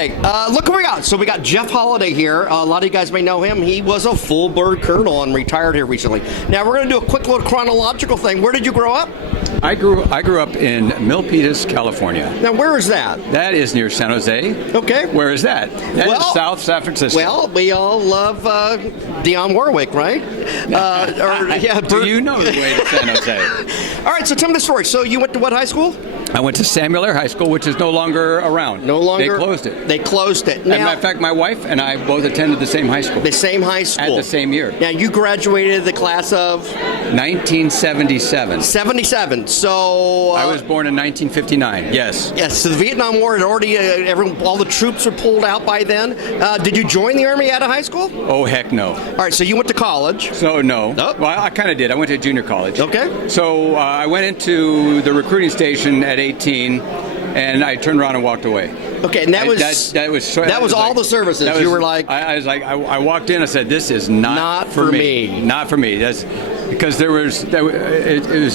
Okay, look who we got. So we got Jeff Holliday here. A lot of you guys may know him. He was a full bird colonel and retired here recently. Now we're going to do a quick little chronological thing. Where did you grow up? I grew up in Milpitas, California. Now where is that? That is near San Jose. Okay. Where is that? That is South San Francisco. Well, we all love Dionne Warwick, right? Do you know the way to San Jose? All right, so tell me the story. So you went to what high school? I went to Samuel Air High School, which is no longer around. No longer? They closed it. They closed it. As a matter of fact, my wife and I both attended the same high school. The same high school? At the same year. Now, you graduated the class of? 1977. 77. So... I was born in 1959, yes. Yes, so the Vietnam War had already, all the troops were pulled out by then. Did you join the Army out of high school? Oh, heck no. All right, so you went to college. So, no. Oh. Well, I kind of did. I went to junior college. Okay. So, I went into the recruiting station at 18, and I turned around and walked away. Okay, and that was all the services. You were like... I walked in, I said, this is not for me. Not for me. That's because it was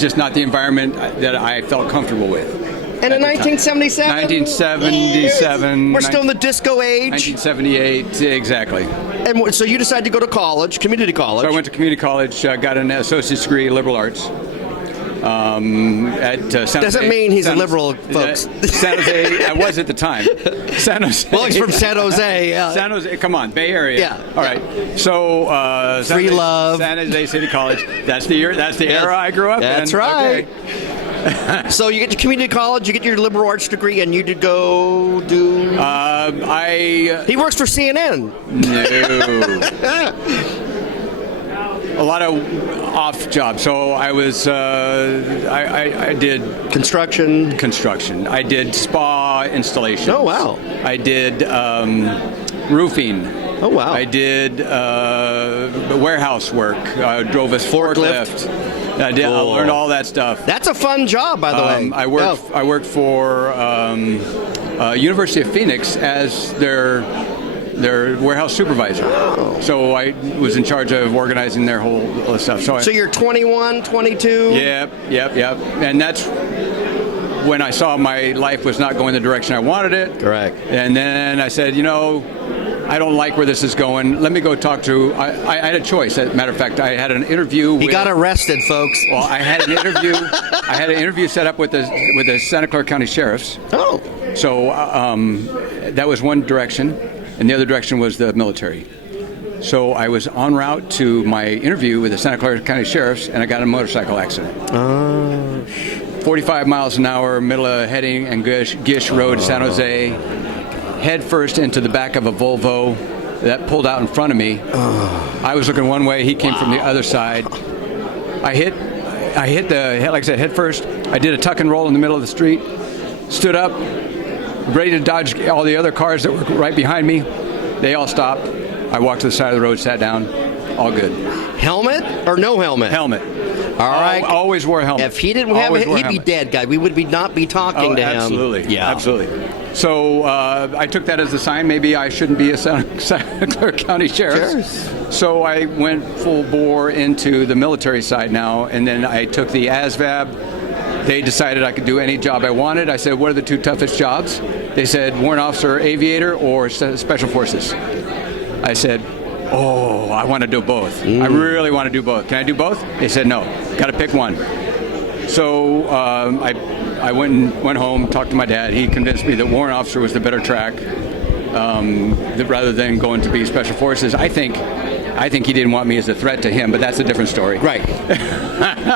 just not the environment that I felt comfortable with. And in 1977? 1977. We're still in the disco age. 1978, exactly. And so you decided to go to college, community college. So I went to community college, got an associate's degree in liberal arts. At San Doesn't Jose, mean he's a liberal, folks. San Jose, I was at the time. San Jose. Well, he's from San Jose. San Jose, come on, Bay Area. Yeah. All right. So Free love. San Jose City College. That's the year. That's the era I grew up in. That's right. Okay. So you get to community college, you get your liberal arts degree, and you did go do. He works for CNN. No. A lot of off jobs. So I was, I did construction. I did spa installations. Oh wow. I did roofing. Oh wow. I did warehouse work. I drove a forklift. I learned all that stuff. That's a fun job, by the way. I worked for University of Phoenix as their warehouse supervisor. Oh. So I was in charge of organizing their whole stuff. So you're 21, 22? Yep. And that's when I saw my life was not going the direction I wanted it. Correct. And then I said, I don't like where this is going. Let me go talk to... I had a choice. As a matter of fact, I had an interview He got arrested, folks. Well, I had an interview. I had an interview set up with the Santa Clara County Sheriffs. Oh. So that was one direction. And the other direction was the military. So I was en route to my interview with the Santa Clara County Sheriffs, and I got in a motorcycle accident. 45 miles an hour, middle of Heading and Gish Road, San Jose, head first into the back of a Volvo that pulled out in front of me. I was looking one way, he came from the other side. I hit like I said, head first. I did a tuck and roll in the middle of the street, stood up, ready to dodge all the other cars that were right behind me. They all stopped. I walked to the side of the road, sat down, all good. Helmet or no helmet? Helmet. All right. Always wore a helmet. If he didn't have it, he'd be dead, guy. We would not be talking to him. Absolutely. Yeah. Absolutely. So I took that as a sign. Maybe I shouldn't be a Santa Clara County Sheriff. Sure. So I went full bore into the military side now, and then I took the ASVAB. They decided I could do any job I wanted. I said, what are the two toughest jobs? They said, warrant officer, aviator, or special forces. I said, I want to do both. I really want to do both. Can I do both? They said, no, got to pick one. So I went home, talked to my dad. He convinced me that warrant officer was the better track rather than going to be special forces. I think he didn't want me as a threat to him, but that's a different story. Right.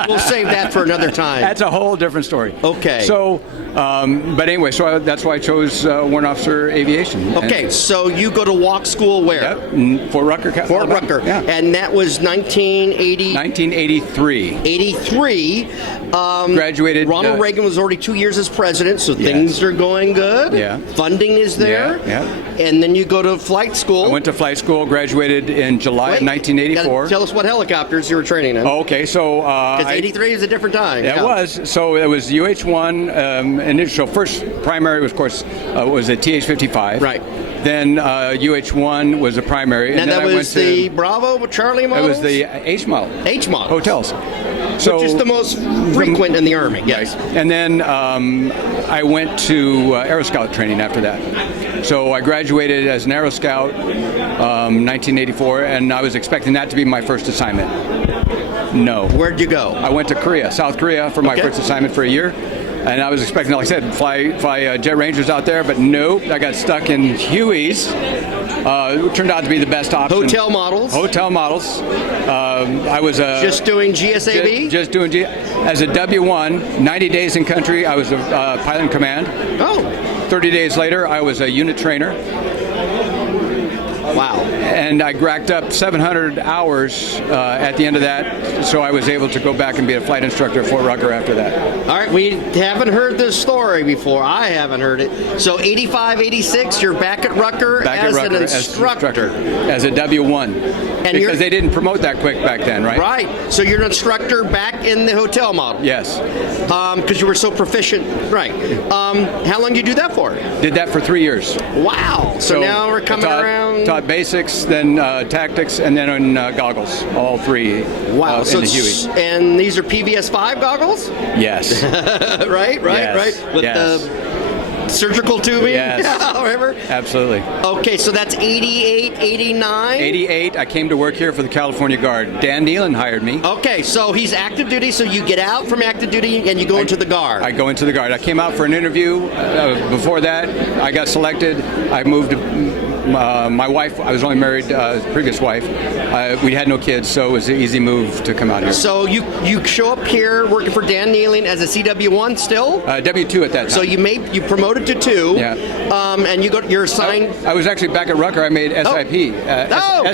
We'll save that for another time. That's a whole different story. Okay. So, but anyway, that's why I chose warrant officer aviation. Okay, so you go to walk school where? Yep, Fort Rucker. Fort Rucker. Yeah. And that was 1983. 83. Graduated. Ronald Reagan was already 2 years as president, so things are going good. Yeah. Funding is there. Yeah. And then you go to flight school. I went to flight school, graduated in July of 1984. Tell us what helicopters you were training in. Oh, okay, so... Because 83 is a different time. It was. So it was UH-1. Initial first primary, was, of course, was a TH-55. Right. Then UH-1 was a primary. And that was the Bravo Charlie model? It was the H model. H model. Hotels. So, which is the most frequent in the Army, yes. Right. And then I went to Aero Scout training after that. So I graduated as an Aero Scout 1984, and I was expecting that to be my first assignment. No. Where'd you go? I went to Korea, South Korea, for my first assignment for a year. And I was expecting, like I said, fly Jet Rangers out there, but nope, I got stuck in Huey's. It turned out to be the best option. Hotel models. Hotel models. I was just doing GSAB? Just doing as a W1, 90 days in country, I was a pilot in command. Oh. 30 days later, I was a unit trainer. Wow. And I racked up 700 hours at the end of that, so I was able to go back and be a flight instructor at Fort Rucker after that. All right, we haven't heard this story before. I haven't heard it. So 85, 86, you're back at Rucker as an instructor. As a W1. And because they didn't promote that quick back then, right? Right. So you're an instructor back in the hotel model. Yes. Because you were so proficient. Right. How long did you do that for? Did that for 3 years. Wow. So now we're coming around. Taught basics, then tactics, and then on goggles. All three. Wow. In the Huey. And these are PVS 5 goggles? Yes. right. With the surgical tubing? Yes. Yeah, remember? Absolutely. Okay, so that's 88, 89? 88, I came to work here for the California Guard. Dan Nealon hired me. Okay, so he's active duty, so you get out from active duty and you go into the Guard. I go into the Guard. I came out for an interview. Before that, I got selected. I moved to my wife. I was only married, previous wife. We had no kids, so it was an easy move to come out here. So you show up here working for Dan Nealon as a CW1 still? W2 at that time. So you promoted to 2. Yeah. And you're assigned. I was actually back at Rucker. I made SIP.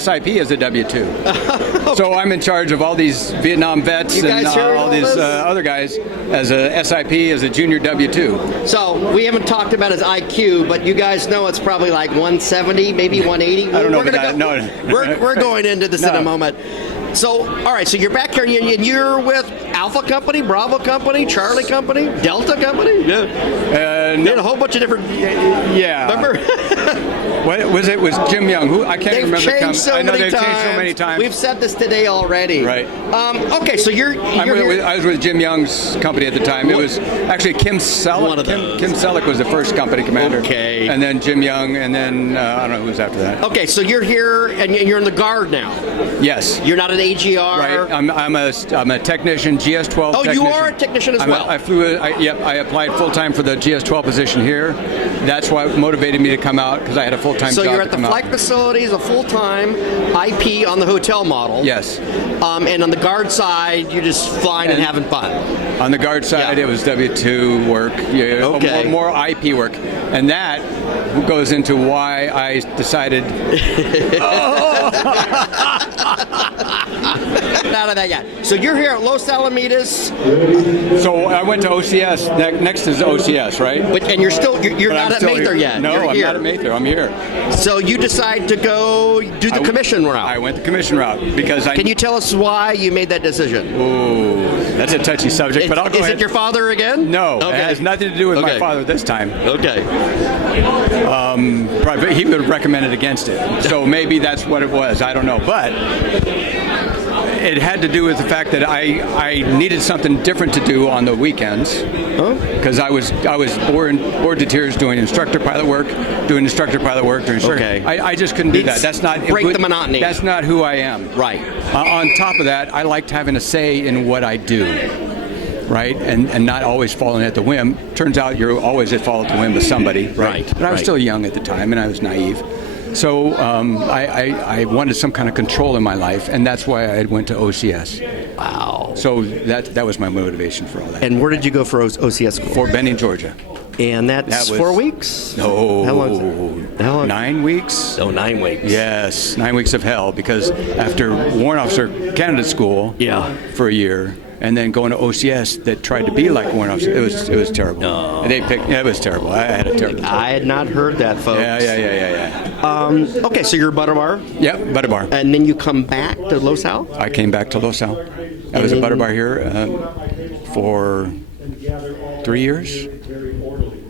SIP is a W2. Okay. So I'm in charge of all these Vietnam vets and all these other guys as a SIP, as a junior W2. So we haven't talked about his IQ, but you guys know it's probably like 170, maybe 180. I don't know. We're going into this in a moment. So, all right, so you're back here, and you're with Alpha Company, Bravo Company, Charlie Company, Delta Company? Yeah. No. A whole bunch of different... Yeah. Remember? What was it? Was Jim Young? Who I can't remember. They've changed so many times. We've said this today already. Right. Okay, so I was with Jim Young's company at the time. It was actually Kim Selleck. One of those. Kim Selleck was the first company commander. Okay. And then Jim Young, and then I don't know who was after that. Okay, so you're here, and you're in the Guard now. Yes. You're not an AGR. Right. I'm a technician, GS-12. Oh, technician. you are a technician as well. I applied full time for the GS-12 position here. That's what motivated me to come out, because I had a full time job. So you're at the flight facility as a full time IP on the hotel model. Yes. And on the Guard side, you're just flying and having fun. On the Guard side, It was W2 work. Okay. More IP work, and that goes into why I decided. Out of that yet. So you're here at Los Alamitos. So I went to OCS. Next is OCS, right? And you're not at Mather yet. No, I'm not at Mather. I'm here. So you decide to go do the commission route. I went the commission route because Can you tell us why you made that decision? Ooh, that's a touchy subject, but I'll go ahead. Is it your father again? No, it has nothing to do with my father this time. Okay. Probably he would have recommended against it. So maybe that's what it was. I don't know, but it had to do with the fact that I needed something different to do on the weekends, because I was bored to tears doing instructor pilot work. Okay. I just couldn't do that. That's not break the monotony. That's not who I am. Right. On top of that, I liked having a say in what I do. Right, and not always falling at the whim. Turns out you're always at fault at the whim with somebody. Right. But I was still young at the time, and I was naive. So I wanted some kind of control in my life, and that's why I went to OCS. Wow. So that was my motivation for all that. And where did you go for OCS school? Fort Benning, Georgia. And that's 4 weeks? No. How long is that? How long? 9 weeks. Oh, 9 weeks. Yes, 9 weeks of hell, because after Warrant Officer Candidate School for a year, and then going to OCS that tried to be like Warrant Officer, it was terrible. No. It was terrible. I had a terrible time. I had not heard that, folks. Yeah. Okay, so you're butter bar? Yep, butter bar. And then you come back to Los Al? I came back to Los Al. I was a butter bar here for 3 years.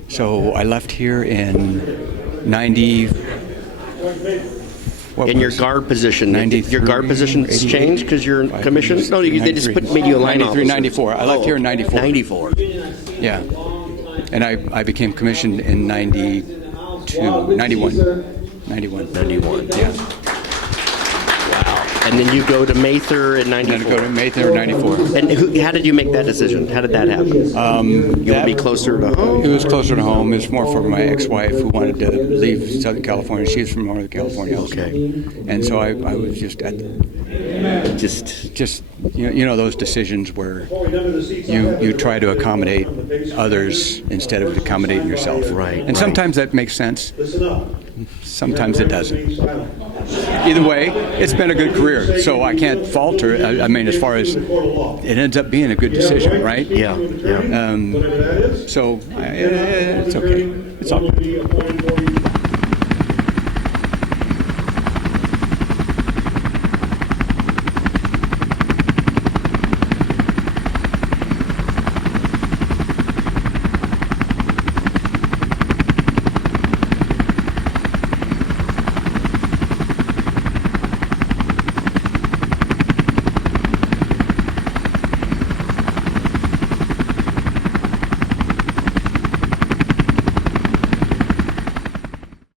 So I left here in 90. In your guard position, your guard position's changed because you're in commission? No, they just made you a line officer. 94. I left here in 94. 94. Yeah. And I became commissioned in 90. 92, 91. 91. 91. Yeah. Wow. And then you go to Mather in 94. Then I go to Mather in 94. And how did you make that decision? How did that happen? You would be closer to home? It was closer to home. It was more for my ex-wife who wanted to leave Southern California. She's from Northern California also. Okay. And so I was just at you know those decisions where you try to accommodate others instead of accommodating yourself. Right. And sometimes that makes sense. Sometimes it doesn't. Either way, it's been a good career, so I can't falter. I mean, as far as it ends up being a good decision, right? Yeah. So it's okay. It's all good.